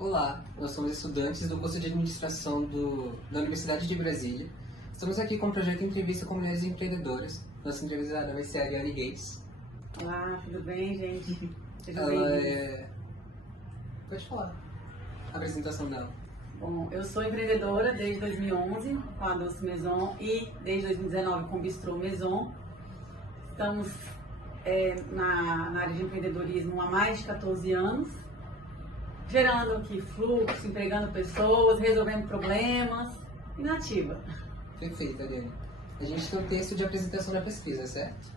Olá, nós somos estudantes do curso de administração da Universidade de Brasília. Estamos aqui com o projeto Entrevista com Mulheres Empreendedoras. Nossa entrevistada vai ser a Ariane Gates. Olá, tudo bem, gente? Seja Ela bem-vindos. Pode falar. A apresentação dela. Bom, eu sou empreendedora desde 2011 com a Doce Maison e desde 2019 com o Bistrô Maison. Estamos na área de empreendedorismo há mais de 14 anos, gerando aqui fluxo, empregando pessoas, resolvendo problemas e nativa. Perfeito, Ariane. A gente tem um texto de apresentação da pesquisa, certo?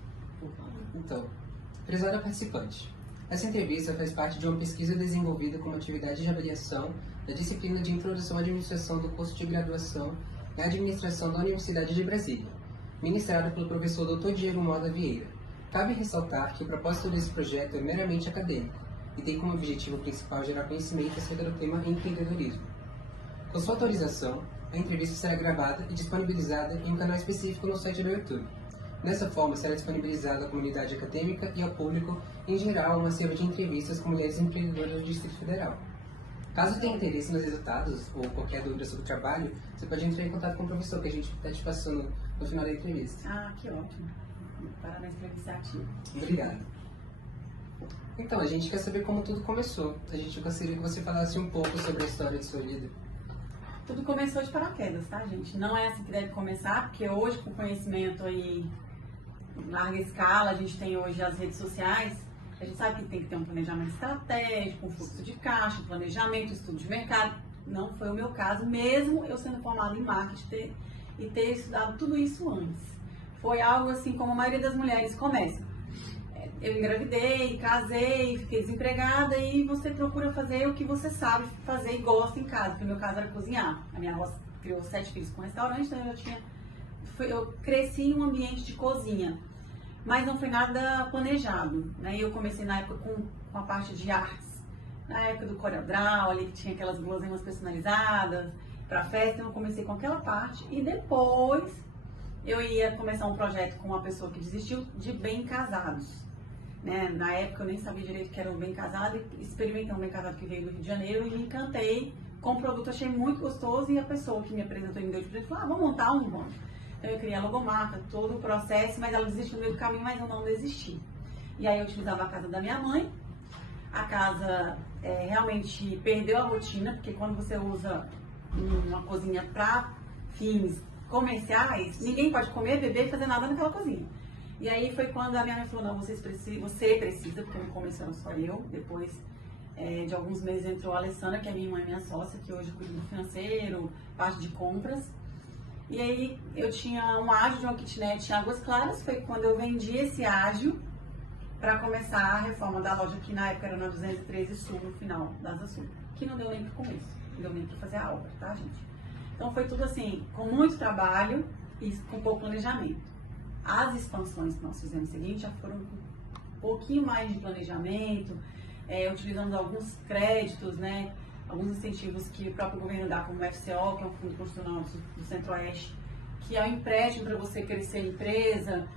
Então, prezada participante, essa entrevista faz parte de uma pesquisa desenvolvida como atividade de avaliação da disciplina de Introdução à Administração do curso de graduação em Administração da Universidade de Brasília, ministrada pelo professor Dr. Diego Moda Vieira. Cabe ressaltar que o propósito desse projeto é meramente acadêmico e tem como objetivo principal gerar conhecimento acerca do tema empreendedorismo. Com sua autorização, a entrevista será gravada e disponibilizada em um canal específico no site do YouTube. Dessa forma, será disponibilizada à comunidade acadêmica e ao público, em geral, uma série de entrevistas com mulheres empreendedoras do Distrito Federal. Caso tenha interesse nos resultados ou qualquer dúvida sobre o trabalho, você pode entrar em contato com o professor, que a gente está te passando no final da entrevista. Ah, que ótimo. Parabéns pela iniciativa. Obrigado. Então, a gente quer saber como tudo começou. A gente gostaria que você falasse um pouco sobre a história de sua vida. Tudo começou de paraquedas, tá, gente? Não é assim que deve começar, porque hoje, com conhecimento aí em larga escala, a gente tem hoje as redes sociais, a gente sabe que tem que ter um planejamento estratégico, um fluxo de caixa, um planejamento, estudo de mercado. Não foi o meu caso, mesmo eu sendo formada em marketing e ter estudado tudo isso antes. Foi algo assim como a maioria das mulheres começa. Eu engravidei, casei, fiquei desempregada e você procura fazer o que você sabe fazer e gosta em casa. No meu caso era cozinhar. A minha avó criou 7 filhos com restaurante, então eu cresci em um ambiente de cozinha. Mas não foi nada planejado, né? Eu comecei na época com a parte de artes. Na época do CorelDRAW, ali que tinha aquelas guloseimas personalizadas para festa, então eu comecei com aquela parte e depois eu ia começar um projeto com uma pessoa que desistiu de bem casados. Né? Na época eu nem sabia direito que era um bem casado e experimentei um bem casado que veio do Rio de Janeiro e me encantei com o produto, achei muito gostoso e a pessoa que me apresentou e me deu de presente falou, vamos montar um bonde. Então eu criei a logomarca, todo o processo, mas ela desistiu no meio do caminho, mas eu não desisti. E aí eu utilizava a casa da minha mãe, a casa realmente perdeu a rotina, porque quando você usa uma cozinha para fins comerciais, ninguém pode comer, beber e fazer nada naquela cozinha. E aí foi quando a minha mãe falou, não, você precisa, porque no começo era só eu, depois de alguns meses entrou a Alessandra, que é minha irmã e minha sócia, que hoje cuida do financeiro, parte de compras. E aí eu tinha um ágio de uma kitnet em Águas Claras, foi quando eu vendi esse ágio para começar a reforma da loja, que na época era na 213 Sul, no final da Asa Sul, que não deu nem para começo, não deu nem para fazer a obra, tá, gente? Então foi tudo assim, com muito trabalho e com pouco planejamento. As expansões que nós fizemos seguinte já foram com um pouquinho mais de planejamento, utilizamos alguns créditos, né, alguns incentivos que o próprio governo dá, como o FCO, que é um fundo constitucional do Centro-Oeste, que é um empréstimo para você crescer a empresa,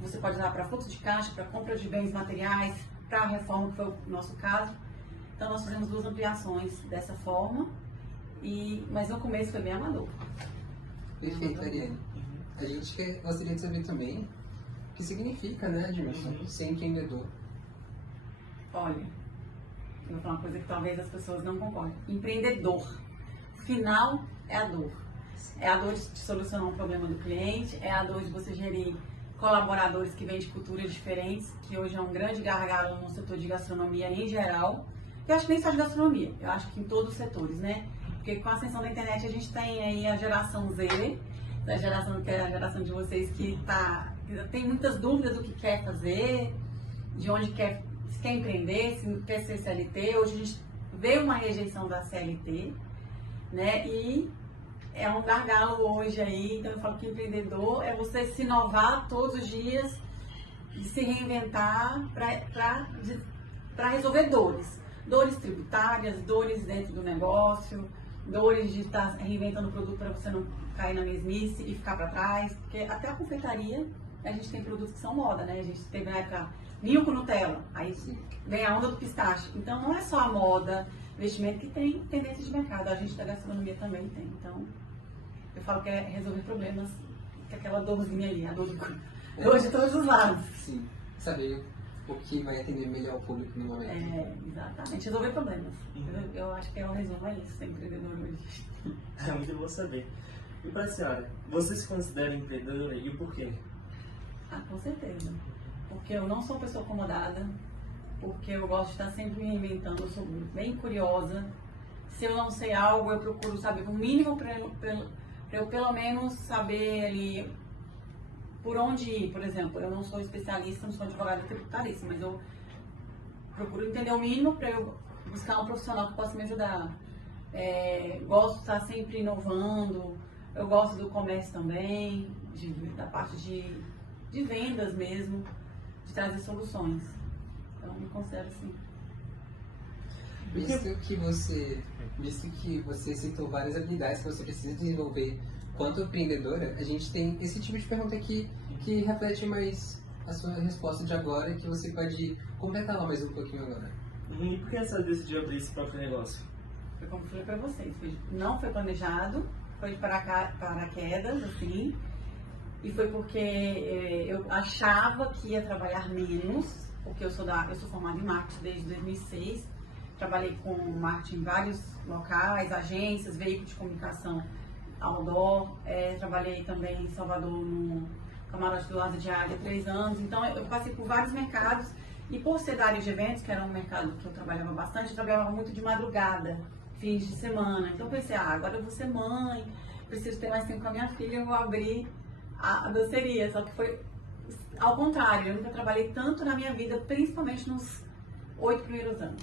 você pode usar para fluxo de caixa, para compra de bens materiais, para a reforma, que foi o nosso caso. Então nós fizemos 2 ampliações dessa forma, mas no começo foi bem amador. Perfeito, Ariane. A gente gostaria de saber também o que significa, né, Adilson, ser empreendedor. Olha, eu vou falar uma coisa que talvez as pessoas não concordem. Empreendedor. O final é a dor. É a dor de solucionar um problema do cliente, é a dor de você gerir colaboradores que vêm de culturas diferentes, que hoje é um grande gargalo no setor de gastronomia em geral. Eu acho que nem só de gastronomia, eu acho que em todos os setores, né? Porque com a ascensão da internet a gente tem aí a geração Z, da geração que é a geração de vocês que tem muitas dúvidas do que quer fazer, de onde quer, se quer empreender, se quer ser CLT. Hoje a gente vê uma rejeição da CLT, né? E é um gargalo hoje aí, então eu falo que empreendedor é você se inovar todos os dias e se reinventar para resolver dores. Dores tributárias, dores dentro do negócio, dores de estar reinventando o produto para você não cair na mesmice e ficar para trás, porque até a confeitaria a gente tem produtos que são moda, né? A gente teve na época Ninho com Nutella, aí vem a onda do pistache. Então não é só a moda, investimento que tem tendência de mercado. A gente da gastronomia também tem. Então, eu falo que é resolver problemas, que é aquela dorzinha ali, a dor de todos os lados. Sim, saber o que vai atender melhor o público no momento. Exatamente, resolver problemas. Eu acho que é o resumo, é isso, ser empreendedor hoje. É muito bom saber. E para a senhora, você se considera empreendedora e o porquê? Com certeza. Porque eu não sou uma pessoa acomodada, porque eu gosto de estar sempre me reinventando, eu sou bem curiosa. Se eu não sei algo, eu procuro saber o mínimo para eu pelo menos saber ali por onde ir. Por exemplo, eu não sou especialista, não sou advogada tributarista, mas eu procuro entender o mínimo para eu buscar um profissional que possa me ajudar. Gosto de estar sempre inovando, eu gosto do comércio também, da parte de vendas mesmo, de trazer soluções. Então, me considero assim. Visto que você citou várias habilidades que você precisa desenvolver quanto empreendedora, a gente tem esse tipo de pergunta aqui que reflete mais a sua resposta de agora, que você pode completar lá mais um pouquinho agora. E por que a senhora decidiu abrir esse próprio negócio? Foi como falei para vocês, não foi planejado, foi de paraquedas, assim, e foi porque eu achava que ia trabalhar menos, porque eu sou formada em marketing desde 2006, trabalhei com marketing em vários locais, agências, veículos de comunicação outdoor, trabalhei também em Salvador no Camarote do Asa de Águia há 3 anos, então eu passei por vários mercados, e por ser da área de eventos, que era um mercado que eu trabalhava bastante, eu trabalhava muito de madrugada, fins de semana, então eu pensei, agora eu vou ser mãe, preciso ter mais tempo com a minha filha, eu vou abrir a doceria, só que foi ao contrário, eu nunca trabalhei tanto na minha vida, principalmente nos 8 primeiros anos.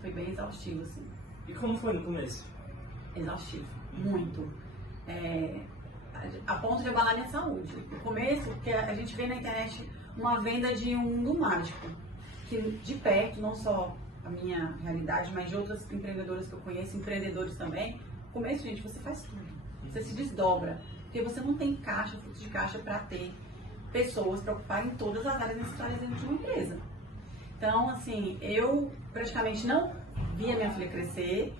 Foi bem exaustivo, assim. E como foi no começo? Exaustivo, muito. A ponto de abalar minha saúde. No começo, porque a gente vê na internet uma venda de um mundo mágico, que de perto, não só a minha realidade, mas de outras empreendedoras que eu conheço, empreendedores também. No começo, gente, você faz tudo. Você se desdobra, porque você não tem caixa, fluxo de caixa para ter pessoas para ocuparem todas as áreas necessárias dentro de uma empresa. Então, assim, eu praticamente não via minha filha crescer,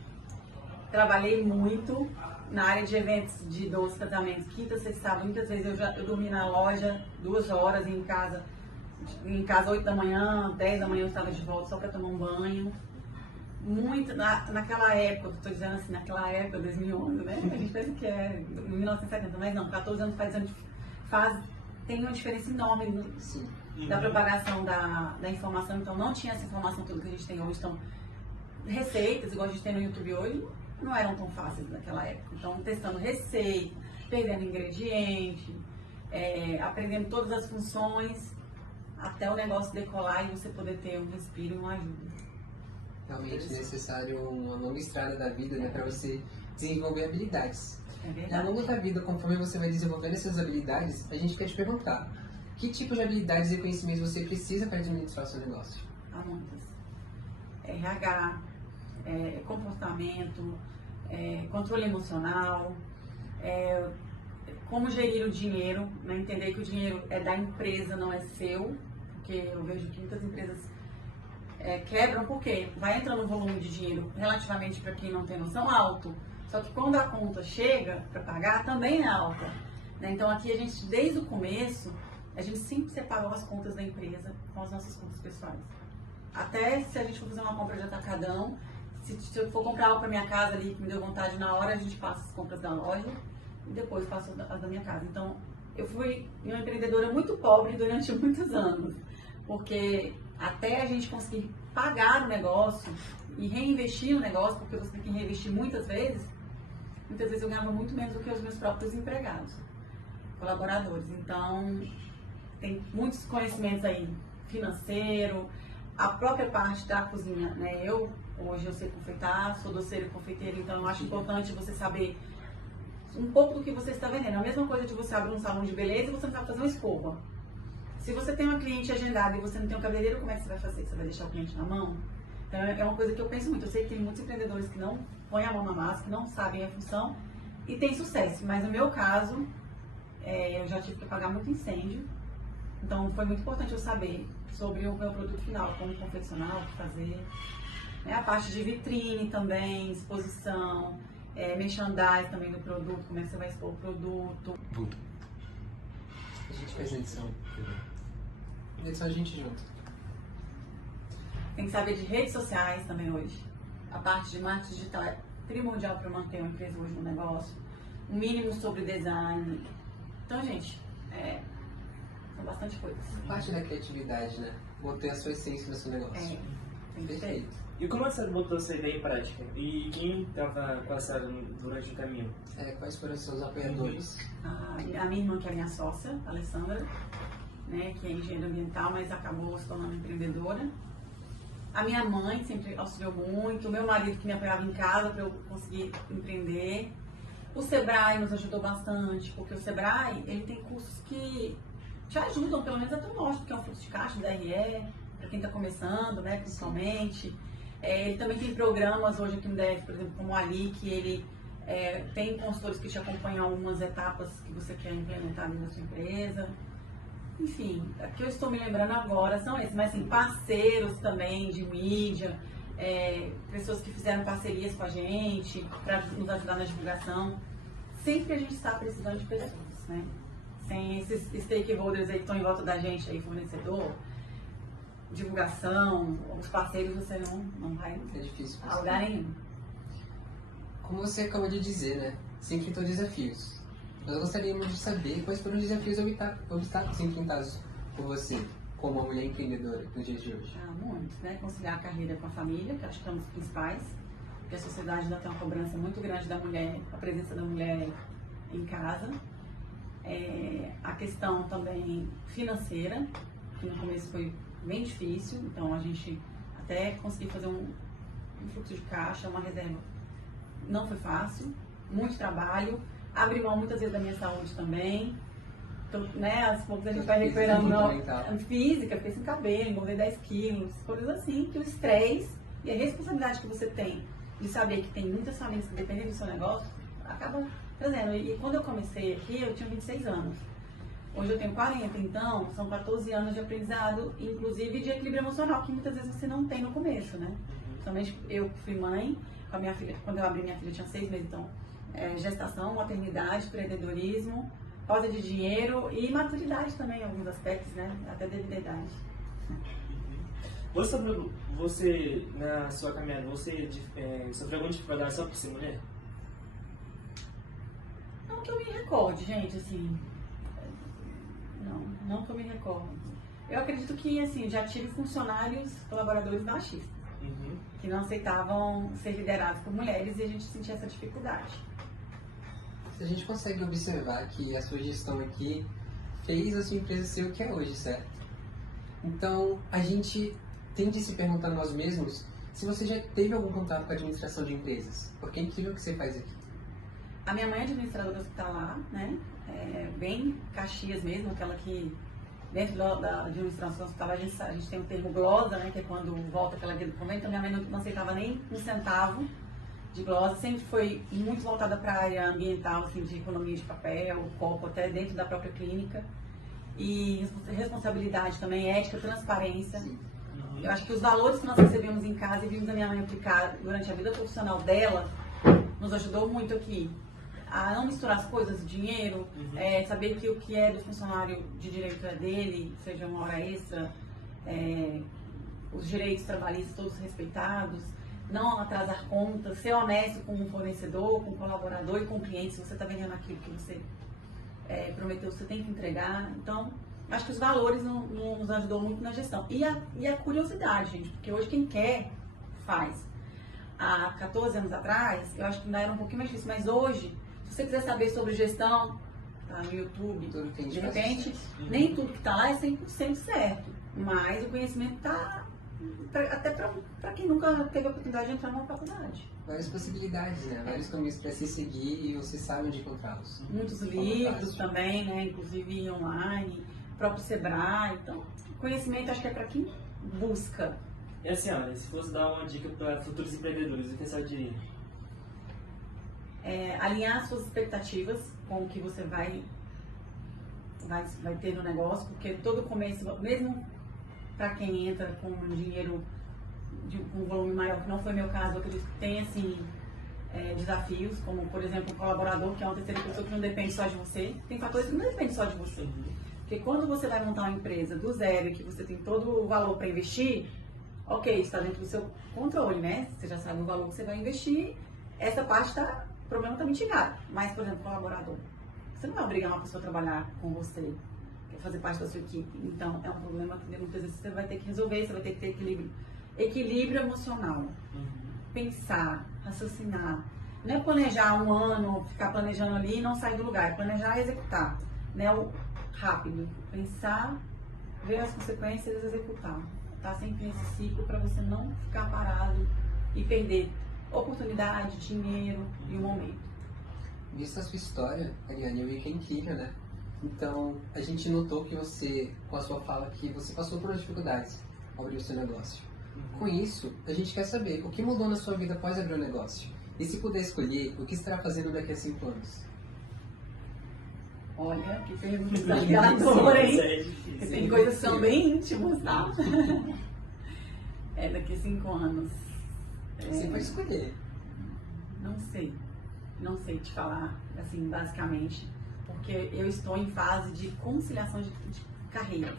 trabalhei muito na área de eventos de 12 casamentos, quinta, sexta, sábado, muitas vezes eu dormi na loja 2 horas e em casa 8 da manhã, 10 da manhã eu estava de volta só para tomar um banho. Muito, naquela época, estou dizendo assim, naquela época, 2011, né? A gente pensa que é 1970, mas não, 14 anos tem uma diferença enorme da propagação da informação, então não tinha essa informação toda que a gente tem hoje. Então, receitas, igual a gente tem no YouTube hoje, não eram tão fáceis naquela época. Então, testando receita, perdendo ingrediente, aprendendo todas as funções, até o negócio decolar e você poder ter um respiro e uma ajuda. Realmente é necessário uma longa estrada da vida, né, para você desenvolver habilidades. É verdade. Ao longo da vida, conforme você vai desenvolvendo essas habilidades, a gente quer te perguntar: que tipo de habilidades e conhecimentos você precisa para administrar o seu negócio? Há muitas. RH, comportamento, controle emocional, como gerir o dinheiro, né? Entender que o dinheiro é da empresa, não é seu, porque eu vejo que muitas empresas quebram porque vai entrando um volume de dinheiro relativamente, para quem não tem noção, alto. Só que quando a conta chega para pagar, também é alta. Né? Então aqui a gente, desde o começo, a gente sempre separou as contas da empresa com as nossas contas pessoais. Até se a gente for fazer uma compra de atacadão, se eu for comprar algo para minha casa ali, que me deu vontade na hora, a gente passa as compras da loja e depois passo as da minha casa. Então, eu fui uma empreendedora muito pobre durante muitos anos, porque até a gente conseguir pagar o negócio e reinvestir no negócio, porque você tem que reinvestir muitas vezes eu ganhava muito menos do que os meus próprios empregados, colaboradores. Então, tem muitos conhecimentos aí, financeiro, a própria parte da cozinha, né? Hoje eu sei confeitar, sou doceira e confeiteira, então eu acho importante você saber um pouco do que você está vendendo. A mesma coisa de você abrir um salão de beleza e você não sabe fazer uma escova. Se você tem uma cliente agendada e você não tem um cabeleireiro, como é que você vai fazer? Você vai deixar o cliente na mão? Então é uma coisa que eu penso muito. Eu sei que tem muitos empreendedores que não põem a mão na massa, que não sabem a função e tem sucesso. Mas no meu caso, eu já tive que apagar muito incêndio. Então foi muito importante eu saber sobre o meu produto final, como confeccionar, o que fazer. A parte de vitrine também, exposição, merchandising também do produto, como é que você vai expor o produto. A gente faz edição. Edição a gente junto. Tem que saber de redes sociais também hoje. A parte de marketing digital é primordial para manter uma empresa hoje no negócio. O mínimo sobre design. Então, gente, são bastante coisas. Parte da criatividade, né? Manter a sua essência no seu negócio. Tem que ter. Perfeito. E como você botou essa ideia em prática? E quem estava com a Sara durante o caminho? Quais foram os seus apoiadores? A minha irmã, que é a minha sócia, a Alessandra, né, que é engenheira ambiental, mas acabou se tornando empreendedora. A minha mãe sempre auxiliou muito, o meu marido que me apoiava em casa para eu conseguir empreender. O Sebrae nos ajudou bastante, porque o Sebrae, ele tem cursos que te ajudam, pelo menos até o nosso, que é um fluxo de caixa, da RE, para quem está começando, né, principalmente. Ele também tem programas hoje aqui no DF, por exemplo, como o Ali, que ele tem consultores que te acompanham algumas etapas que você quer implementar na sua empresa. Enfim, aqui eu estou me lembrando agora são esses, mas assim, parceiros também de mídia, pessoas que fizeram parcerias com a gente para nos ajudar na divulgação. Sempre a gente está precisando de pessoas, né? Sem esses stakeholders aí que estão em volta da gente, aí, fornecedor, divulgação, os parceiros, você não vai É difícil. a lugar nenhum. Como você acabou de dizer, né? Se enfrentou desafios. Nós gostaríamos de saber quais foram os desafios e obstáculos enfrentados por você, como uma mulher empreendedora nos dias de hoje. Muitos, né? Conciliar a carreira com a família, que acho que é um dos principais, porque a sociedade ainda tem uma cobrança muito grande da mulher, a presença da mulher em casa. A questão também financeira, que no começo foi bem difícil, então a gente até conseguir fazer um fluxo de caixa, uma reserva, não foi fácil, muito trabalho, abri mão muitas vezes da minha saúde também, então, né, aos poucos a gente vai recuperando a física, fiquei sem cabelo, engordei 10 quilos, coisas assim, que o estresse e a responsabilidade que você tem de saber que tem muitas famílias que dependem do seu negócio, acaba trazendo. E quando eu comecei aqui, eu tinha 26 anos. Hoje eu tenho 40, então são 14 anos de aprendizado, inclusive de equilíbrio emocional, que muitas vezes você não tem no começo, né? Principalmente eu fui mãe, com a minha filha, quando eu abri minha filha tinha 6 meses, então gestação, maternidade, empreendedorismo, falta de dinheiro e maturidade também em alguns aspectos, né? Até devido à idade. Você, na sua caminhada, você sofreu alguma dificuldade só por ser mulher? Não que eu me recorde, gente, assim... Não que eu me recordo. Eu acredito que, assim, já tive funcionários, colaboradores machistas, que não aceitavam ser liderados por mulheres e a gente sentia essa dificuldade. A gente consegue observar que a sua gestão aqui fez a sua empresa ser o que é hoje, certo? Então, a gente tem de se perguntar nós mesmos se você já teve algum contato com a administração de empresas, porque é incrível o que você faz aqui. A minha mãe é administradora hospitalar, né? Bem Caxias mesmo, aquela que dentro da administração hospitalar a gente tem o termo glosa, né? Que é quando volta aquela guia do convênio, então minha mãe não aceitava nem um centavo de glosa, sempre foi muito voltada para a área ambiental, assim, de economia de papel, copo, até dentro da própria clínica. E responsabilidade também, ética, transparência. Eu acho que os valores que nós recebemos em casa e vimos a minha mãe aplicar durante a vida profissional dela, nos ajudou muito aqui a não misturar as coisas, dinheiro, saber que o que é do funcionário de direito é dele, seja uma hora extra, os direitos trabalhistas todos respeitados, não atrasar contas, ser honesto com o fornecedor, com o colaborador e com o cliente. Se você está vendendo aquilo que você prometeu, você tem que entregar. Então, acho que os valores nos ajudou muito na gestão. E a curiosidade, gente, porque hoje quem quer, faz. Há 14 anos atrás, eu acho que ainda era um pouquinho mais difícil, mas hoje, se você quiser saber sobre gestão, tá no YouTube, de repente, nem tudo que está lá é 100% certo, mas o conhecimento está até para quem nunca teve a oportunidade de entrar numa faculdade. Várias possibilidades, né? Vários caminhos para se seguir e você sabe onde encontrá-los. Muitos livros também, né? Inclusive online, próprio Sebrae. Então, conhecimento acho que é para quem busca. E assim, olha, se fosse dar uma dica para futuros empreendedores, o que você diria? Alinhar suas expectativas com o que você vai ter no negócio, porque todo começo, mesmo para quem entra com dinheiro um volume maior, que não foi meu caso, eu acredito que tem, assim, desafios, como, por exemplo, o colaborador, que é uma terceira pessoa que não depende só de você. Tem fatores que não dependem só de você. Porque quando você vai montar uma empresa do zero e que você tem todo o valor para investir, ok, isso está dentro do seu controle, né? Você já sabe o valor que você vai investir, essa parte o problema está mitigado. Mas, por exemplo, colaborador, você não vai obrigar uma pessoa a trabalhar com você, fazer parte da sua equipe. Então, é um problema que muitas vezes você vai ter que resolver, você vai ter que ter equilíbrio. Equilíbrio emocional. Pensar, raciocinar. Não é planejar um ano, ficar planejando ali e não sair do lugar. É planejar e executar. Né? O rápido. Pensar, ver as consequências e executar. Tá sempre nesse ciclo para você não ficar parado e perder oportunidade, dinheiro e o momento. Vista a sua história, Ariane, eu vi que é incrível, né? Então, a gente notou que você, com a sua fala, que você passou por dificuldades ao abrir o seu negócio. Com isso, a gente quer saber o que mudou na sua vida após abrir o negócio. E se puder escolher, o que estará fazendo daqui a 5 anos? Olha, que pergunta desafiadora, hein? É difícil. Porque tem coisas que são bem íntimas, tá? Daqui a 5 anos. Você pode escolher. Não sei. Não sei te falar, assim, basicamente. Porque eu estou em fase de conciliação de carreira.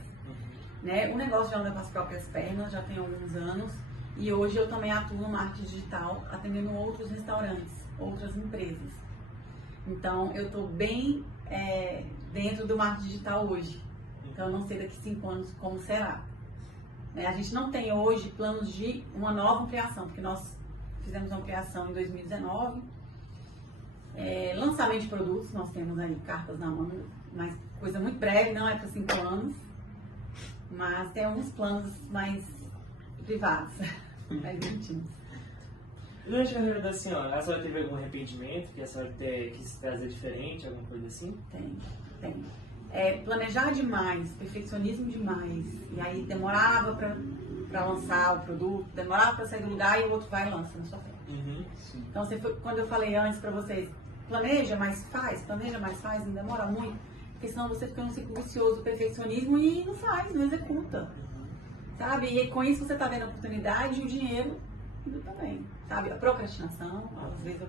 Né? O negócio já anda com as próprias pernas, já tem alguns anos. E hoje eu também atuo no marketing digital, atendendo outros restaurantes, outras empresas. Então, eu estou bem dentro do marketing digital hoje. Então, eu não sei daqui a 5 anos como será. A gente não tem hoje planos de uma nova ampliação, porque nós fizemos uma ampliação em 2019. Lançamento de produtos, nós temos aí cartas na mão, mas coisa muito breve, não é para 5 anos. Mas tem alguns planos mais privados, mais íntimos. Durante a carreira da senhora, a senhora teve algum arrependimento que a senhora quis trazer diferente, alguma coisa assim? Tem. Planejar demais, perfeccionismo demais, e aí demorava para lançar o produto, demorava para sair do lugar e o outro vai e lança na sua frente. Então, quando eu falei antes para vocês, planeja, mas faz, não demora muito, porque senão você fica num ciclo vicioso do perfeccionismo e não faz, não executa, sabe? E com isso você está vendo a oportunidade e o dinheiro indo também, sabe? A procrastinação, às vezes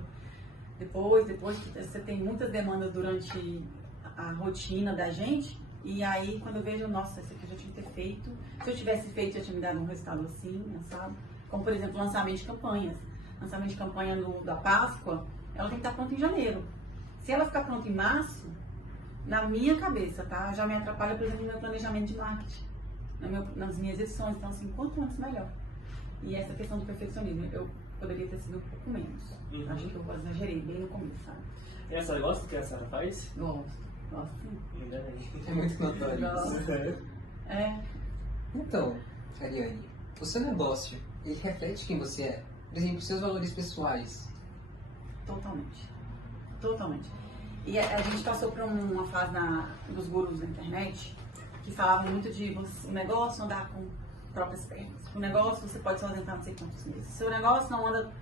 depois que você tem muitas demandas durante a rotina da gente, e aí quando eu vejo, nossa, isso aqui eu já tinha que ter feito, se eu tivesse feito já tinha me dado um resultado assim, sabe? Como por exemplo, lançamento de campanhas. Lançamento de campanha da Páscoa, ela tem que estar pronta em janeiro. Se ela ficar pronta em março, na minha cabeça, tá? Já me atrapalha, por exemplo, no meu planejamento de marketing, nas minhas edições. Então, assim, quanto antes, melhor. E essa questão do perfeccionismo, eu poderia ter sido um pouco menos. Acho que eu exagerei bem no começo, sabe? E a senhora gosta do que a senhora faz? Gosto sim. Ainda bem. É muito notório Gosto. isso. Então, Ariane, o seu negócio, ele reflete quem você é? Por exemplo, seus valores pessoais? Totalmente. E a gente passou por uma fase dos gurus da internet que falavam muito de o negócio andar com próprias pernas. O negócio você pode se ausentar não sei quantos meses. Se o negócio não anda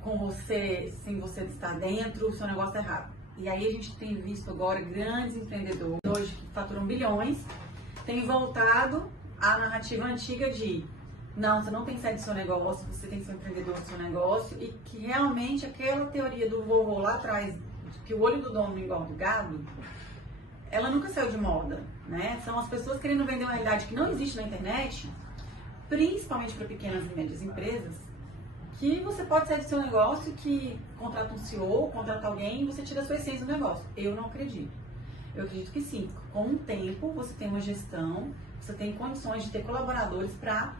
com você, sem você estar dentro, o seu negócio é errado. E aí a gente tem visto agora grandes empreendedores hoje que faturam bilhões, têm voltado à narrativa antiga de não, você não tem que sair do seu negócio, você tem que ser um empreendedor do seu negócio, e que realmente aquela teoria do vovô lá atrás, que o olho do dono não engorda o gado, ela nunca saiu de moda, né? São as pessoas querendo vender uma realidade que não existe na internet, principalmente para pequenas e médias empresas, que você pode sair do seu negócio, que contrata um CEO, contrata alguém e você tira a sua essência do negócio. Eu não acredito. Eu acredito que sim. Com o tempo, você tem uma gestão, você tem condições de ter colaboradores para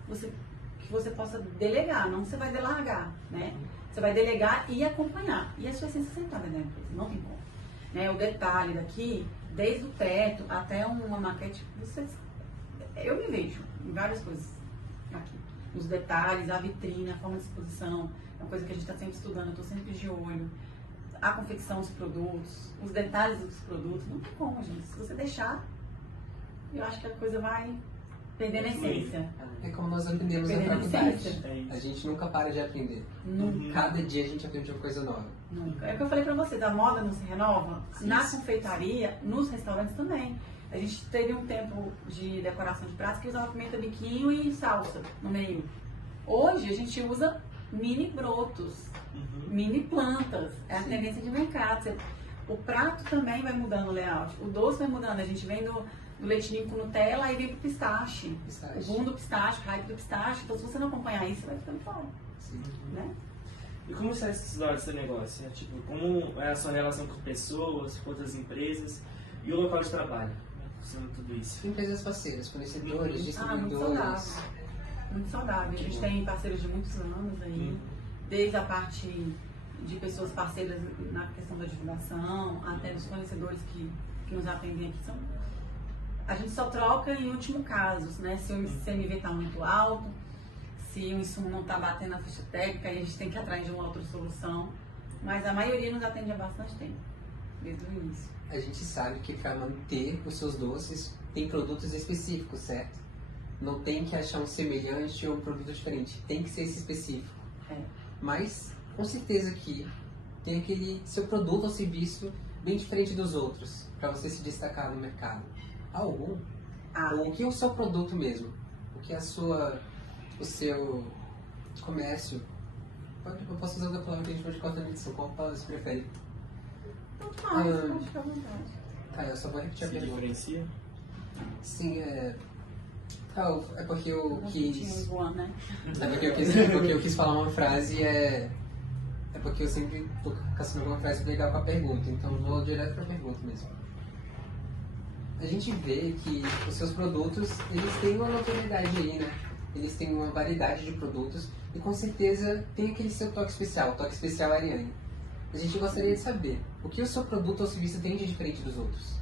que você possa delegar, não você vai delargar, né? Você vai delegar e acompanhar. E a sua essência sentada dentro da empresa, não tem como. Né? O detalhe daqui, desde o teto até uma maquete, eu me vejo em várias coisas aqui. Os detalhes, a vitrine, a forma de exposição, é uma coisa que a gente está sempre estudando, eu estou sempre de olho. A confecção dos produtos, os detalhes dos produtos, não tem como, gente. Se você deixar, eu acho que a coisa vai perdendo a essência. É como nós aprendemos na faculdade. A gente nunca para de aprender. Cada dia a gente aprende uma coisa nova. Nunca. É o que eu falei pra vocês, a moda não se renova. Sim. Na confeitaria, nos restaurantes também. A gente teve um tempo de decoração de pratos que usava pimenta biquinho e salsa no meio. Hoje a gente usa mini brotos, mini plantas. É a tendência de mercado. O prato também vai mudando o layout. O doce vai mudando. A gente vem do leitinho com Nutella e vem pro pistache. O boom do pistache, o hype do pistache. Então se você não acompanhar isso, você vai ficando fora. Sim. Né? E como você está esse seu negócio? Tipo, como é a sua relação com pessoas, com outras empresas e o local de trabalho? Como funciona tudo isso? Empresas parceiras, fornecedores, Muito distribuidores. saudável. Muito saudável. A gente tem parceiros de muitos anos aí, desde a parte de pessoas parceiras na questão da divulgação, até os fornecedores que nos atendem aqui. A gente só troca em último caso, né? Se o CMV está muito alto, se o insumo não está batendo a ficha técnica, aí a gente tem que ir atrás de uma outra solução. Mas a maioria nos atende há bastante tempo, desde o início. A gente sabe que para manter os seus doces tem produtos específicos, certo? Não tem que achar um semelhante ou um produto diferente, tem que ser esse específico. Mas, com certeza que tem aquele seu produto ou serviço bem diferente dos outros, para você se destacar no mercado. Há algum? Ou o que é o seu produto mesmo? O que é o seu comércio? Eu posso usar a palavra que a gente pode cortar na edição, qual palavra você prefere? Não faz, pode ficar à vontade. Tá, eu só vou repetir a Se pergunta. diferencia? Sim, é porque eu quis... Né? É porque eu quis falar uma frase é porque eu sempre tô caçando alguma frase legal com a pergunta, então vou direto pra pergunta mesmo. A gente vê que os seus produtos, eles têm uma notoriedade aí, né? Eles têm uma variedade de produtos e com certeza tem aquele seu toque especial, o toque especial Ariane. A gente gostaria de saber, o que o seu produto ou serviço tem de diferente dos outros?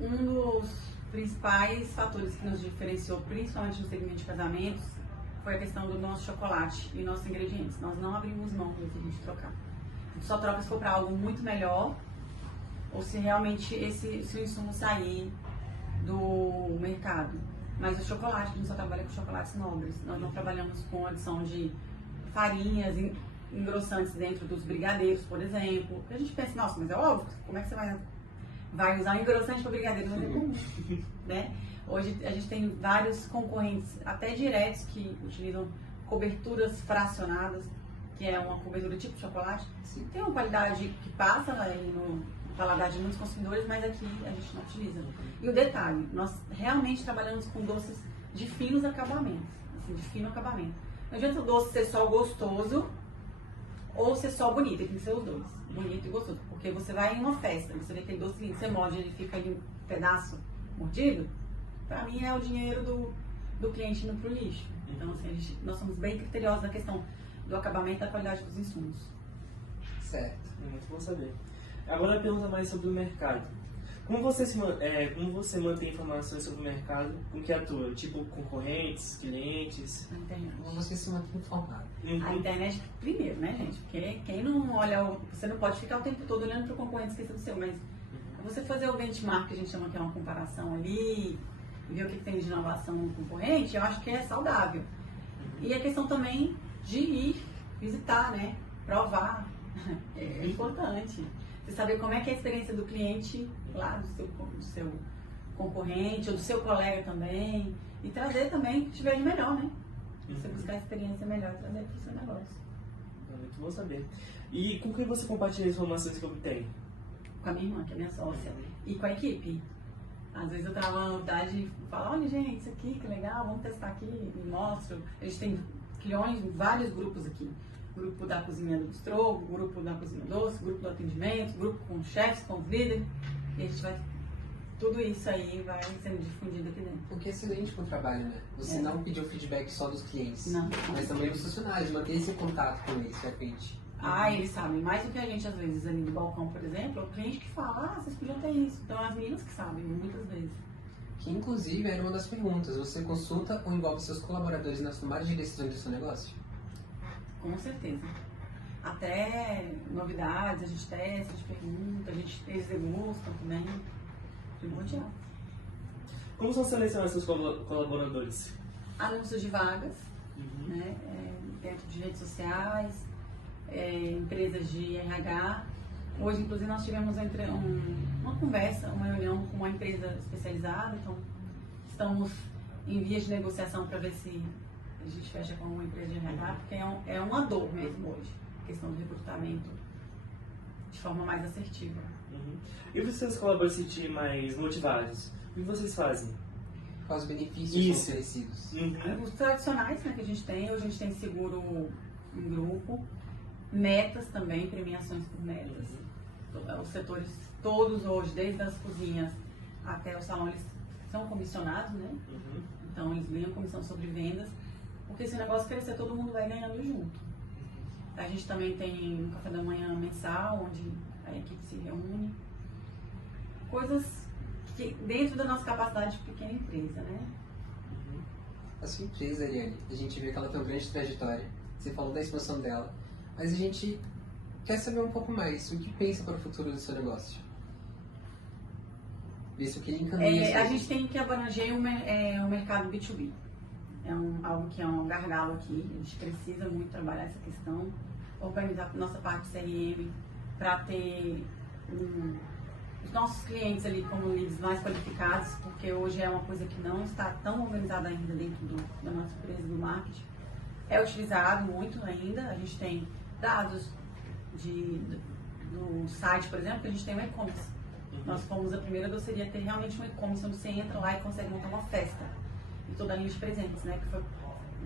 Um dos principais fatores que nos diferenciou, principalmente no segmento de casamentos, foi a questão do nosso chocolate e nossos ingredientes. Nós não abrimos mão de trocar. A gente só troca se for para algo muito melhor ou se realmente se o insumo sair do mercado. Mas o chocolate, a gente só trabalha com chocolates nobres. Nós não trabalhamos com adição de farinhas engrossantes dentro dos brigadeiros, por exemplo. A gente pensa, nossa, mas é óbvio, como é que você vai usar um engrossante para brigadeiro? Não é comum, né? Hoje a gente tem vários concorrentes, até diretos, que utilizam coberturas fracionadas, que é uma cobertura tipo de chocolate. Sim. Tem uma qualidade que passa aí no paladar de muitos consumidores, mas aqui a gente não utiliza. E o detalhe, nós realmente trabalhamos com doces de finos acabamentos, assim, de fino acabamento. Não adianta o doce ser só gostoso ou ser só bonito, tem que ser os dois, bonito e gostoso. Porque você vai em uma festa, você vê aquele doce lindo, você morde, ele fica ali um pedaço mordido, pra mim é o dinheiro do cliente indo pro lixo. Então, assim, nós somos bem criteriosos na questão do acabamento e da qualidade dos insumos. Certo. Muito bom saber. Agora a pergunta mais sobre o mercado. Como você mantém informações sobre o mercado com que atua? Tipo, concorrentes, clientes? Na internet. Como você se mantém informado? A internet primeiro, né, gente? Porque quem não olha, você não pode ficar o tempo todo olhando para o concorrente esquecer do seu, mas você fazer o benchmark, que a gente chama que é uma comparação ali, ver o que tem de inovação no concorrente, eu acho que é saudável. E a questão também de ir visitar, né? Provar. É importante. Você saber como é que é a experiência do cliente lá do seu concorrente ou do seu colega também. E trazer também o que tiver de melhor, né? Você buscar a experiência melhor e trazer para o seu negócio. É muito bom saber. E com quem você compartilha as informações que obtém? Com a minha irmã, que é minha sócia. E com a equipe. Às vezes eu trago uma novidade e falo, olha gente, isso aqui, que legal, vamos testar aqui, me mostro. A gente tem vários grupos aqui. Grupo da cozinha do bistrô, grupo da cozinha doce, grupo do atendimento, grupo com chefes, com os líderes. E a gente vai... Tudo isso aí vai sendo difundido aqui dentro. O que é excelente com o trabalho, né? Você não pediu feedback só dos clientes, Não. mas também dos funcionários, manter esse contato com eles, de repente. Eles sabem mais do que a gente, às vezes, ali no balcão, por exemplo, é o cliente que fala, vocês podiam ter isso. Então, as meninas que sabem, muitas vezes. Que, inclusive, era uma das perguntas. Você consulta ou envolve seus colaboradores nas tomadas de decisões do seu negócio? Com certeza. Até novidades, a gente testa, a gente pergunta, eles degustam também. Primordial. Como são selecionados seus colaboradores? Anúncios de vagas, né, dentro de redes sociais, empresas de RH. Hoje, inclusive, nós tivemos uma conversa, uma reunião com uma empresa especializada, então estamos em vias de negociação para ver se a a gente fecha com uma empresa de RH, porque é uma dor mesmo hoje, a questão do recrutamento de forma mais assertiva. Uhum. E para os seus colaboradores se sentirem mais motivados, o que vocês fazem? Quais os benefícios Isso. são oferecidos? Uhum. Os tradicionais, né, que a gente tem, hoje a gente tem seguro em grupo, metas também, premiações por metas. Os setores todos hoje, desde as cozinhas até o salão, eles são comissionados, né? Uhum. Então eles ganham comissão sobre vendas, porque se o negócio crescer, todo mundo vai ganhando junto. A gente também tem um café da manhã mensal, onde a equipe se reúne. Coisas que dentro da nossa capacidade de pequena empresa, né? Uhum. A sua empresa, Ariane, a gente vê que ela tem uma grande trajetória. Você falou da expansão dela, mas a gente quer saber um pouco mais. O que pensa para o futuro do seu negócio? Ver se o que ele encaminha. A gente tem que abranger o mercado B2B. Algo que é um gargalo aqui. A gente precisa muito trabalhar essa questão, organizar nossa parte CRM para ter os nossos clientes ali como leads mais qualificados, porque hoje é uma coisa que não está tão organizada ainda dentro da nossa empresa, do marketing. É utilizado muito ainda. A gente tem dados do site, por exemplo, que a gente tem um e-commerce. Nós fomos a primeira doceria a ter realmente um e-commerce onde você entra lá e consegue montar uma festa. E toda a linha de presentes, né?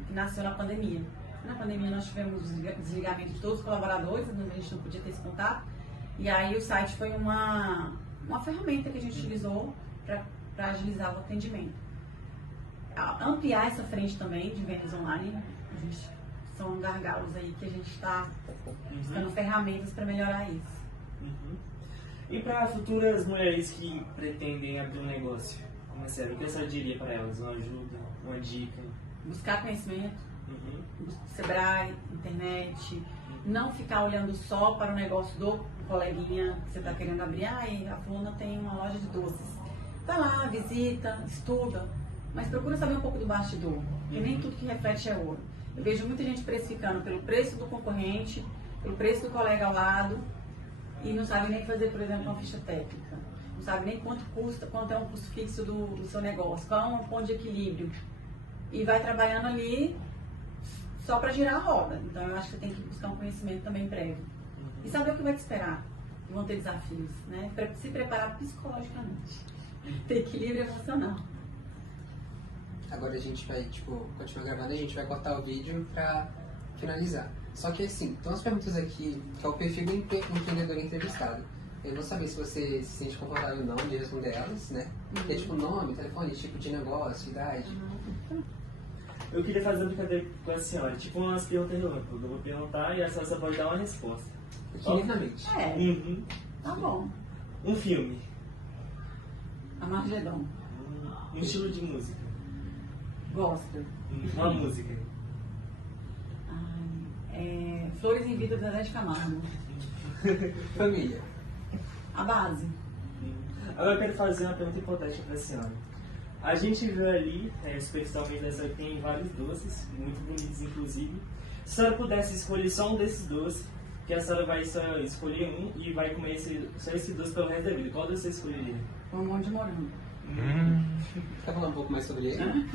Que nasceu na pandemia. Na pandemia nós tivemos desligamento de todos os colaboradores, a gente não podia ter esse contato. E aí o site foi uma ferramenta que a gente utilizou para agilizar o atendimento. Ampliar essa frente também de vendas online, são gargalos aí que a gente está buscando ferramentas para melhorar isso. Uhum. E para futuras mulheres que pretendem abrir um negócio, como é sério, o que você diria para elas? Uma ajuda, uma dica? Buscar conhecimento, Uhum. Sebrae, internet, não ficar olhando só para o negócio do coleguinha que você está querendo abrir. A fulana tem uma loja de doces. Vai lá, visita, estuda, mas procura saber um pouco do bastidor, porque nem tudo que reflete é ouro. Eu vejo muita gente precificando pelo preço do concorrente, pelo preço do colega ao lado, e não sabe nem fazer, por exemplo, uma ficha técnica. Não sabe nem quanto custa, quanto é um custo fixo do seu negócio, qual é um ponto de equilíbrio. E vai trabalhando ali só para girar a roda. Então eu acho que você tem que buscar um conhecimento também prévio. E saber o que vai te esperar. Que vão ter desafios, né? Se preparar psicologicamente. Ter equilíbrio emocional. Agora a gente vai, continuar gravando, a gente vai cortar o vídeo pra finalizar. Só que assim, tem umas perguntas aqui que é o perfil do empreendedor entrevistado. Eu vou saber se você se sente confortável ou não de responder elas, né? Que é tipo nome, telefone, tipo de negócio, idade. Eu queria fazer uma brincadeira com a senhora, tipo umas perguntas relâmpago. Eu vou perguntar e a senhora só pode dar uma resposta. Aqui lentamente. Uhum. Tá bom. Um filme. Armagedon. Um estilo de música. Gosto. Uma música. Flores em Vida, Zezé de Camargo. Família. A base. Agora eu quero fazer uma pergunta hipotética para a senhora. A gente viu ali, superficialmente, essa tem vários doces, muito bonitos inclusive. Se a senhora pudesse escolher só um desses doces, que a senhora vai só escolher um e vai comer só esse doce pelo resto da vida, qual doce você escolheria? Bombom de morango. Quer falar um pouco mais sobre ele?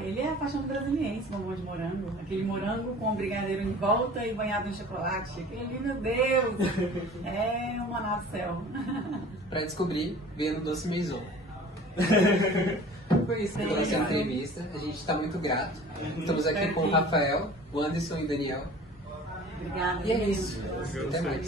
Ele é a paixão do brasiliense, bombom de morango. Aquele morango com o brigadeiro em volta e banhado em chocolate. Aquele ali, meu Deus! É um maná do céu. Pra descobrir, veio no Doce Maison. Foi isso pela nossa entrevista. A gente está muito grato. Estamos aqui com o Rafael, o Anderson e o Daniel. Obrigada. E é isso. Até mais.